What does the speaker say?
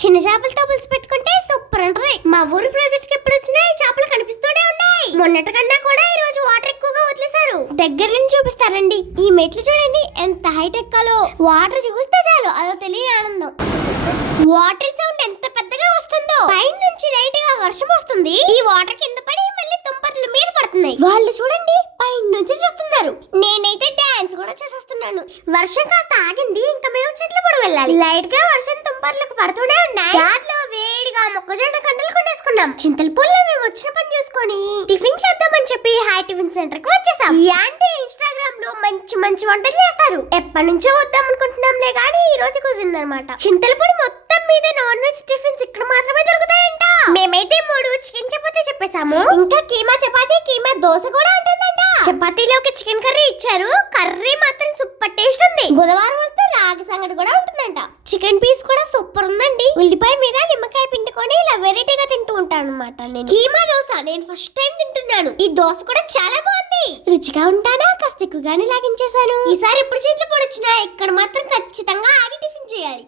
చిన్న చేపలతో పులుసు పెట్టుకుంటే సూపర్ ఉంటుంది. మా ఊరి ప్రాజెక్ట్కి ఎప్పుడు వచ్చినా ఈ చేపలు కనిపిస్తూనే ఉన్నాయి. మొన్నటి కన్నా కూడా ఈ రోజు వాటర్ ఎక్కువగా వదిలేశారు. దగ్గర నుంచి చూపిస్తారండి. ఈ మెట్లు చూడండి ఎంత హైట్ ఎక్కాలో. వాటర్ చూస్తే చాలు అదో తెలియని ఆనందం. వాటర్ సౌండ్ ఎంత పెద్దగా వస్తుందో. పైన నుంచి లైట్గా వర్షం వస్తుంది. ఈ వాటర్ కింద పడి మళ్ళీ తుంపర్ల మీద పడుతున్నాయి. వాళ్ళు చూడండి పైన నుంచి చూస్తున్నారు. వర్షం కాస్త ఆగింది ఇంకా మేము చెట్ల పొడి వెళ్ళాలి. లైట్గా వర్షం తుంపర్లకు పడుతూనే ఉన్నాయి. దాంట్లో వేడిగా మొక్కజొన్న కండలు కొనేసుకున్నాం చింతలపూల్లో మేము వచ్చిన పని చూసుకొని టిఫిన్ చేద్దామని చెప్పి హై టిఫిన్ సెంటర్కి వచ్చేసాం. ఈ ఆంటీ ఇన్స్టాగ్రామ్లో మంచి మంచి వంటలు చేస్తారు. ఎప్పటి నుంచో వద్దాం అనుకుంటున్నాంలే కానీ ఈ రోజు కుదిరిందనమాట. చింతలపూడి మొత్తం మీద నాన్ వెజ్ టిఫిన్స్ ఇక్కడ మాత్రమే దొరుకుతాయంట. మేమైతే మూడు చికెన్ చపాతీ చెప్పేసాము ఇంకా కీమా చపాతీ కీమా దోశ కూడా చపాతీలోకి చికెన్ కర్రీ ఇచ్చారు. కర్రీ మాత్రం సూపర్ టేస్ట్ ఉంది. బుధవారం వస్తే రాగి సంగటి కూడా ఉంటుందంట. చికెన్ పీస్ కూడా సూపర్ ఉందండి. ఉల్లిపాయ మీద నిమ్మకాయ పిండుకొని ఇలా వెరైటీగా తింటూ ఉంటాను అనమాట నేను. కీమా దోశ నేను ఫస్ట్ టైం తింటున్నాను. ఈ దోశ కూడా చాలా బాగుంది. రుచిగా ఉంటానా? కాస్త ఎక్కువగానే లాగించేశాను. ఈసారి ఎప్పుడు చేతులు పొడొచ్చినా ఇక్కడ మాత్రం ఖచ్చితంగా ఆగి టిఫిన్ చేయాలి.